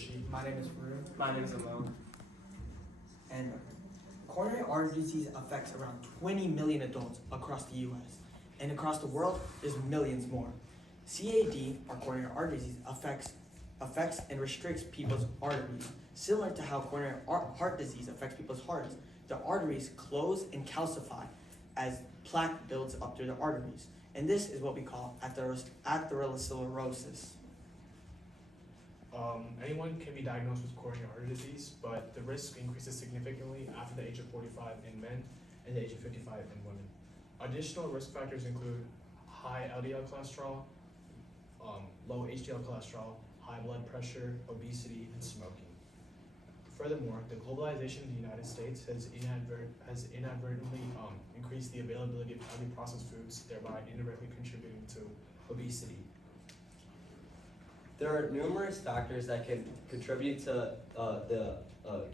Rashid. My name is Varun. My name is Amel. And coronary artery disease affects around 20 million adults across the US. And across the world, there's millions more. CAD, or coronary artery disease, affects and restricts people's arteries. Similar to how coronary heart disease affects people's hearts, the arteries close and calcify as plaque builds up through the arteries. And this is what we call atherosclerosis. Anyone can be diagnosed with coronary artery disease, but the risk increases significantly after the age of 45 in men and the age of 55 in women. Additional risk factors include high LDL cholesterol, low HDL cholesterol, high blood pressure, obesity, and smoking. Furthermore, the globalization of the United States has inadvertently increased the availability of highly processed foods, thereby indirectly contributing to obesity. There are numerous factors that can contribute to the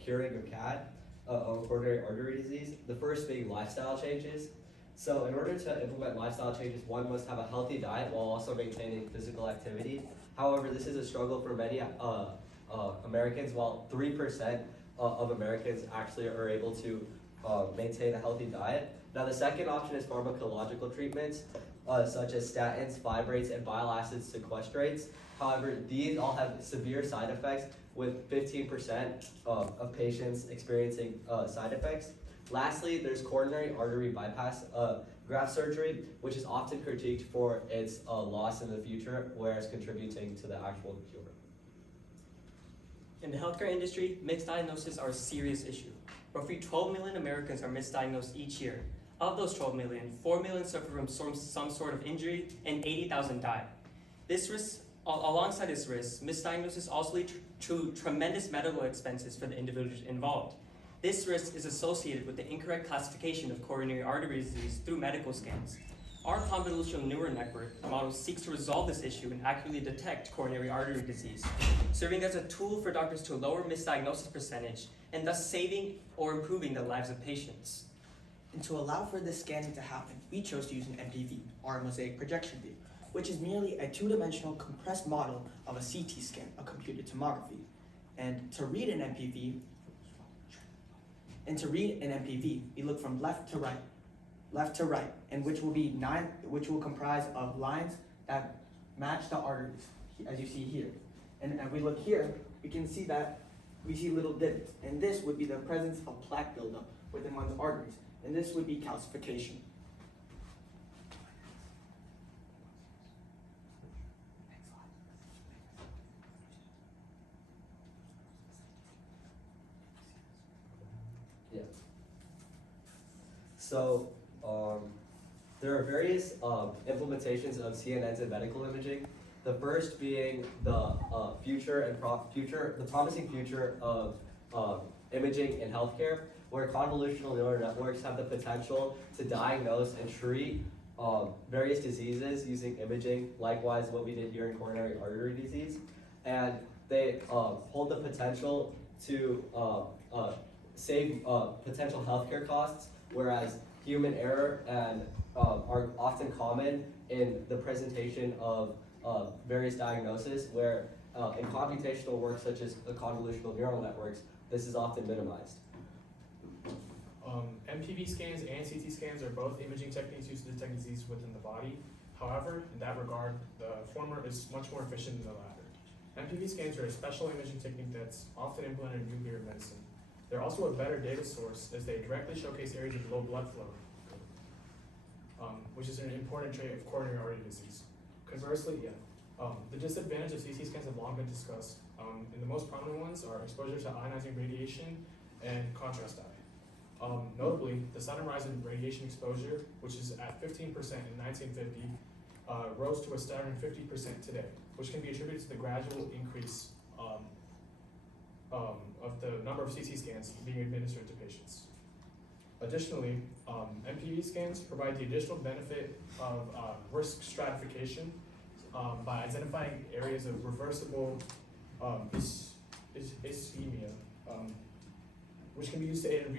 curing of CAD, coronary artery disease. The first being lifestyle changes. So in order to implement lifestyle changes, one must have a healthy diet while also maintaining physical activity. However, this is a struggle for many Americans, while 3% of Americans actually are able to maintain a healthy diet. Now the second option is pharmacological treatments, such as statins, fibrates, and bile acid sequestrates. However, these all have severe side effects, with 15% of patients experiencing side effects. Lastly, there's coronary artery bypass graft surgery, which is often critiqued for its loss in the future, whereas contributing to the actual cure. In the healthcare industry, misdiagnoses are a serious issue. Roughly 12 million Americans are misdiagnosed each year. Of those 12 million, 4 million suffer from some sort of injury, and 80,000 die. Alongside this risk, misdiagnosis also leads to tremendous medical expenses for the individuals involved. This risk is associated with the incorrect classification of coronary artery disease through medical scans. Our convolutional neural network model seeks to resolve this issue and accurately detect coronary artery disease, serving as a tool for doctors to lower misdiagnosis percentage and thus saving or improving the lives of patients. And to allow for this scanning to happen, we chose to use an MPV, or a mosaic projection view, which is merely a two-dimensional compressed model of a CT scan, a computed tomography. And to read an MPV, we look from left to right, and which will comprise of lines that match the arteries, as you see here. And if we look here, we can see that we see little divots, and this would be the presence of plaque buildup within one's arteries, and this would be calcification. Yeah. So there are various implementations of CNNs in medical imaging. The first being the promising future of imaging in healthcare, where convolutional neural networks have the potential to diagnose and treat various diseases using imaging. Likewise, what we did here in coronary artery disease, and they hold the potential to save potential healthcare costs, whereas human error and are often common in the presentation of various diagnoses, where in computational work such as convolutional neural networks, this is often minimized. MPV scans and CT scans are both imaging techniques used to detect disease within the body. However, in that regard, the former is much more efficient than the latter. MPV scans are a special imaging technique that's often implemented in nuclear medicine. They're also a better data source as they directly showcase areas of low blood flow, which is an important trait of coronary artery disease. Conversely, the disadvantages of CT scans have long been discussed, and the most prominent ones are exposure to ionizing radiation and contrast dye. Notably, the sudden rise in radiation exposure, which is at 15% in 1950, rose to a staggering 50% today, which can be attributed to the gradual increase of the number of CT scans being administered to patients. Additionally, MPV scans provide the additional benefit of risk stratification by identifying areas of reversible ischemia, which can be used to aid in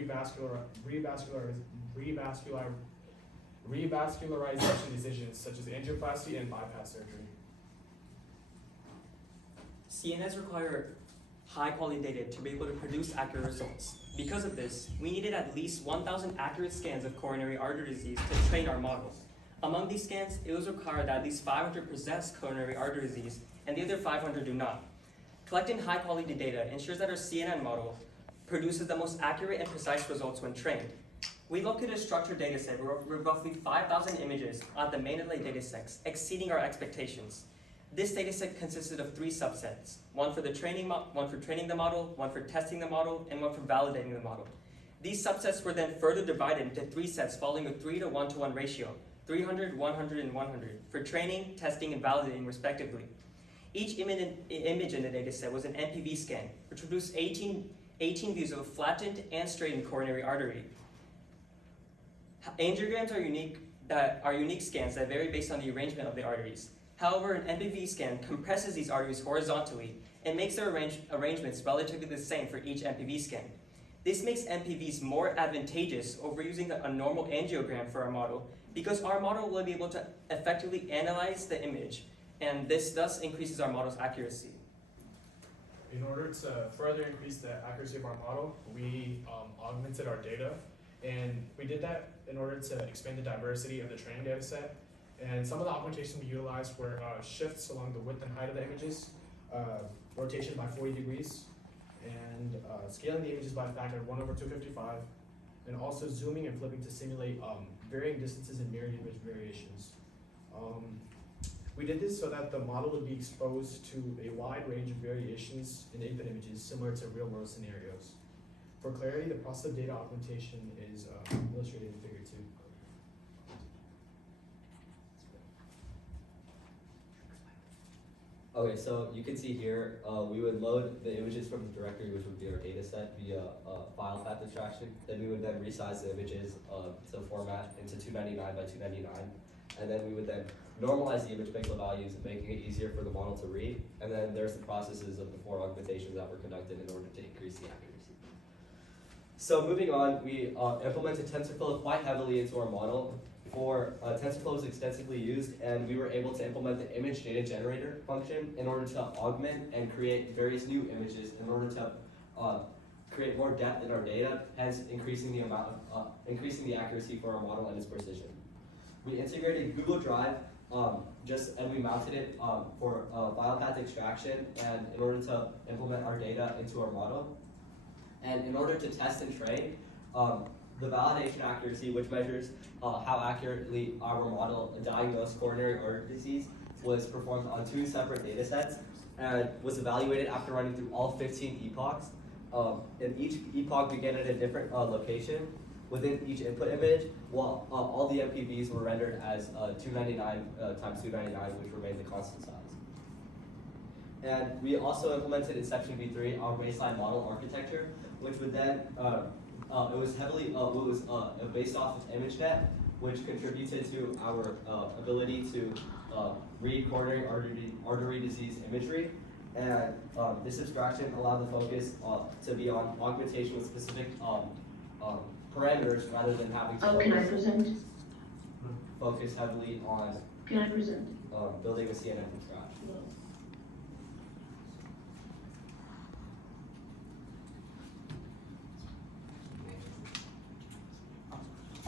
revascularization decisions such as angioplasty and bypass surgery. CNS require high quality data to be able to produce accurate results. Because of this, we needed at least 1,000 accurate scans of coronary artery disease to train our model. Among these scans, it was required that at least 500 possess coronary artery disease and the other 500 do not. Collecting high quality data ensures that our CNN model produces the most accurate and precise results when trained. We located a structured dataset with roughly 5,000 images on the main inlay datasets, exceeding our expectations. This dataset consisted of 3 subsets, one for training the model, one for testing the model, and one for validating the model. These subsets were then further divided into 3 sets following a 3:1:1 ratio, 300, 100, and 100, for training, testing, and validating respectively. Each image in the dataset was an MPV scan, which produced 18 views of a flattened and straightened coronary artery. Angiograms are unique scans that vary based on the arrangement of the arteries. However, an MPV scan compresses these arteries horizontally and makes their arrangements relatively the same for each MPV scan. This makes MPVs more advantageous over using a normal angiogram for our model, because our model will be able to effectively analyze the image, and this thus increases our model's accuracy. In order to further increase the accuracy of our model, we augmented our data, and we did that in order to expand the diversity of the training data set. And some of the augmentation we utilized were shifts along the width and height of the images, rotation by 40 degrees, and scaling the images by a factor of 1/255, and also zooming and flipping to simulate varying distances and mirrored image variations. We did this so that the model would be exposed to a wide range of variations in input images similar to real-world scenarios. For clarity, the process of data augmentation is illustrated in figure 2. Okay, so you can see here, we would load the images from the directory, which would be our data set, via file path extraction. Then we would then resize the images to format into 299 by 299. And then we would then normalize the image pixel values, making it easier for the model to read. And then there's the processes of the 4 augmentations that were conducted in order to increase the accuracy. So moving on, we implemented TensorFlow quite heavily into our model. TensorFlow was extensively used, and we were able to implement the image data generator function in order to augment and create various new images in order to create more depth in our data, hence increasing the accuracy for our model and its precision. We integrated Google Drive, and we mounted it for file path extraction, and in order to implement our data into our model. And in order to test and train, the validation accuracy, which measures how accurately our model diagnosed coronary artery disease, was performed on 2 separate data sets and was evaluated after running through all 15 epochs. And each epoch began at a different location within each input image, while all the MPVs were rendered as 299 times 299, which remained the constant size. And we also implemented in section V3 our baseline model architecture, which would then it was based off of ImageNet, which contributed to our ability to read coronary artery disease imagery. And this abstraction allowed the focus to be on augmentation with specific parameters rather than having to can I present? focus heavily on Can I present? building a CNN from scratch.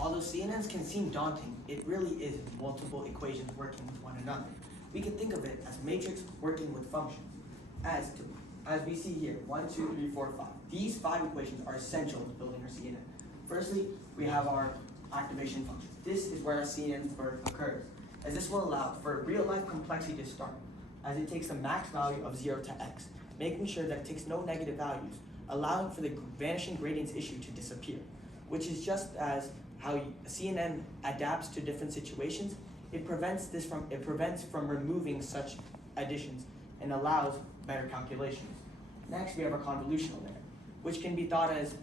Although CNNs can seem daunting, it really is multiple equations working with one another. We can think of it as matrix working with functions. As we see here, 1, 2, 3, 4, 5. These 5 equations are essential to building our CNN. Firstly, we have our activation function. This is where our CNN's birth occurs, as this will allow for real-life complexity to start, as it takes a max value of 0 to x, making sure that it takes no negative values, allowing for the vanishing gradients issue to disappear, which is just as how CNN adapts to different situations. It prevents from removing such additions and allows better calculations. Next, we have our convolutional layer, which can be thought as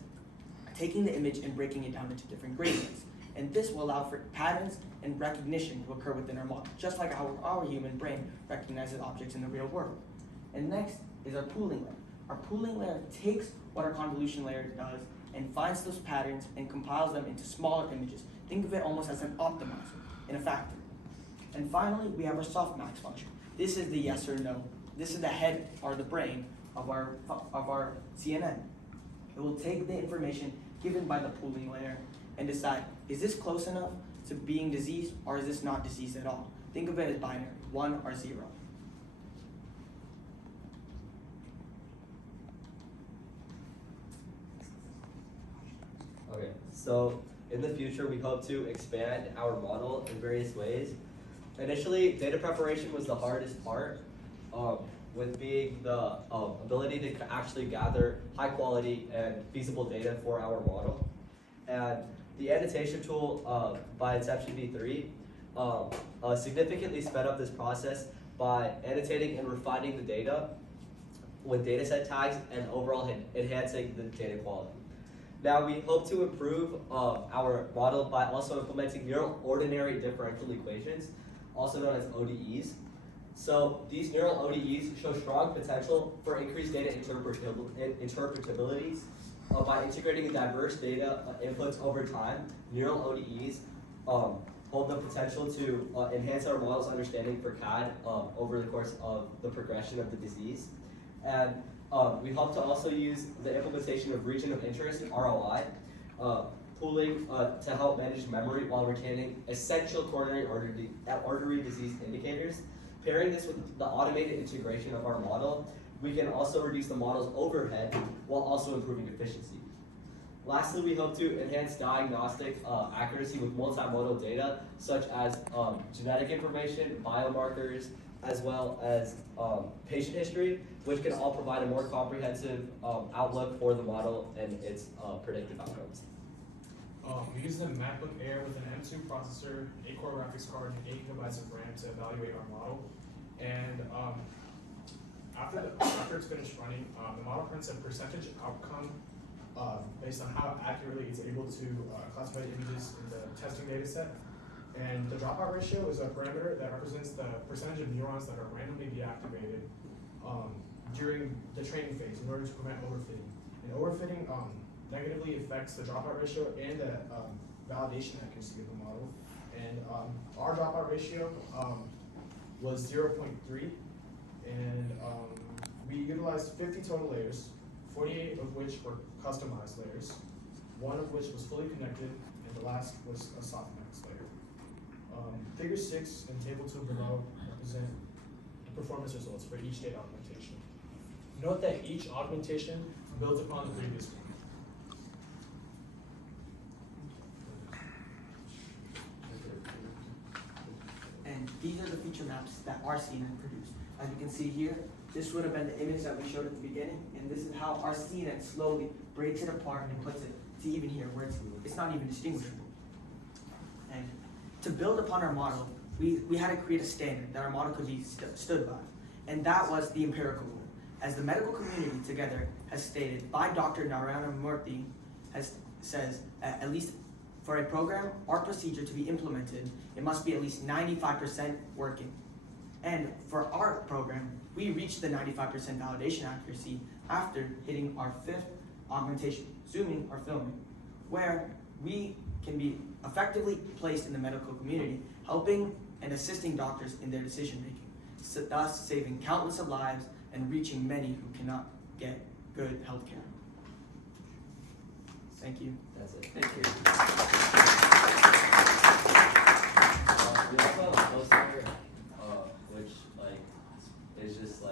taking the image and breaking it down into different gradients. And this will allow for patterns and recognition to occur within our model, just like how our human brain recognizes objects in the real world. And next is our pooling layer. Our pooling layer takes what our convolution layer does and finds those patterns and compiles them into smaller images. Think of it almost as an optimizer in a factory. And finally, we have our softmax function. This is the yes or no. This is the head or the brain of our CNN. It will take the information given by the pooling layer and decide, is this close enough to being diseased or is this not diseased at all? Think of it as binary, 1 or 0. Okay, so in the future, we hope to expand our model in various ways. Initially, data preparation was the hardest part, with being the ability to actually gather high quality and feasible data for our model. And the annotation tool by Inception v3 significantly sped up this process by annotating and refining the data with dataset tags and overall enhancing the data quality. Now we hope to improve our model by also implementing neural ordinary differential equations, also known as ODEs. So these neural ODEs show strong potential for increased data interpretability by integrating diverse data inputs over time. Neural ODEs hold the potential to enhance our model's understanding for CAD over the course of the progression of the disease. And we hope to also use the implementation of region of interest, ROI, pooling to help manage memory while retaining essential coronary artery disease indicators. Pairing this with the automated integration of our model, we can also reduce the model's overhead while also improving efficiency. Lastly, we hope to enhance diagnostic accuracy with multimodal data, such as genetic information, biomarkers, as well as patient history, which can all provide a more comprehensive outlook for the model and its predictive outcomes. We use the MacBook Air with an M2 processor, 8-core graphics card, and 8 gigabytes of RAM to evaluate our model. And after it's finished running, the model prints a percentage outcome based on how accurately it's able to classify images in the testing data set. And the dropout ratio is a parameter that represents the percentage of neurons that are randomly deactivated during the training phase in order to prevent overfitting. And overfitting negatively affects the dropout ratio and the validation accuracy of the model. And our dropout ratio was 0.3, and we utilized 50 total layers, 48 of which were customized layers, 1 of which was fully connected, and the last was a softmax layer. Figure 6 and table 2 below represent performance results for each data augmentation. Note that each augmentation builds upon the previous one. And these are the feature maps that our CNN produced. As you can see here, this would have been the image that we showed at the beginning, and this is how our CNN slowly breaks it apart and puts it to even here, where it's not even distinguishable. And to build upon our model, we had to create a standard that our model could be stood by, and that was the empirical rule. As the medical community together has stated by Dr. Narayana Murthy says, at least for a program or procedure to be implemented, it must be at least 95% working. And for our program, we reached the 95% validation accuracy after hitting our 5th augmentation, zooming or filming, where we can be effectively placed in the medical community, helping and assisting doctors in their decision making, thus saving countless of lives and reaching many who cannot get good health care. Thank you. That's it. Thank you. We also have a poster, which is just a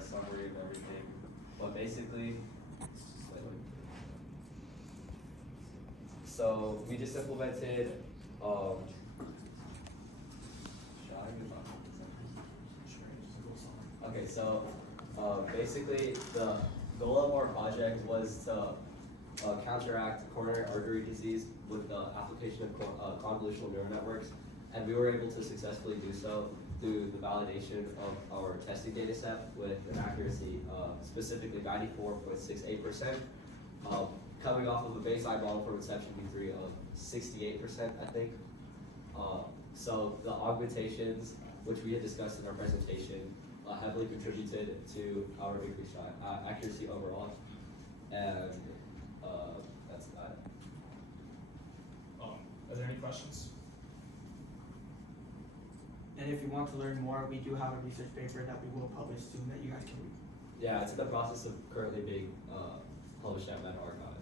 summary of everything. But basically, so we just implemented. Okay, so basically the goal of our project was to counteract coronary artery disease with the application of convolutional neural networks, and we were able to successfully do so through the validation of our testing data set with an accuracy specifically 94.68%, coming off of a baseline model from Inception v3 of 68%, I think. So the augmentations, which we had discussed in our presentation, heavily contributed to our increased accuracy overall, and that's that. Are there any questions? And if you want to learn more, we do have a research paper that we will publish soon that you guys can read. Yeah, it's in the process of currently being published at Meta Archive.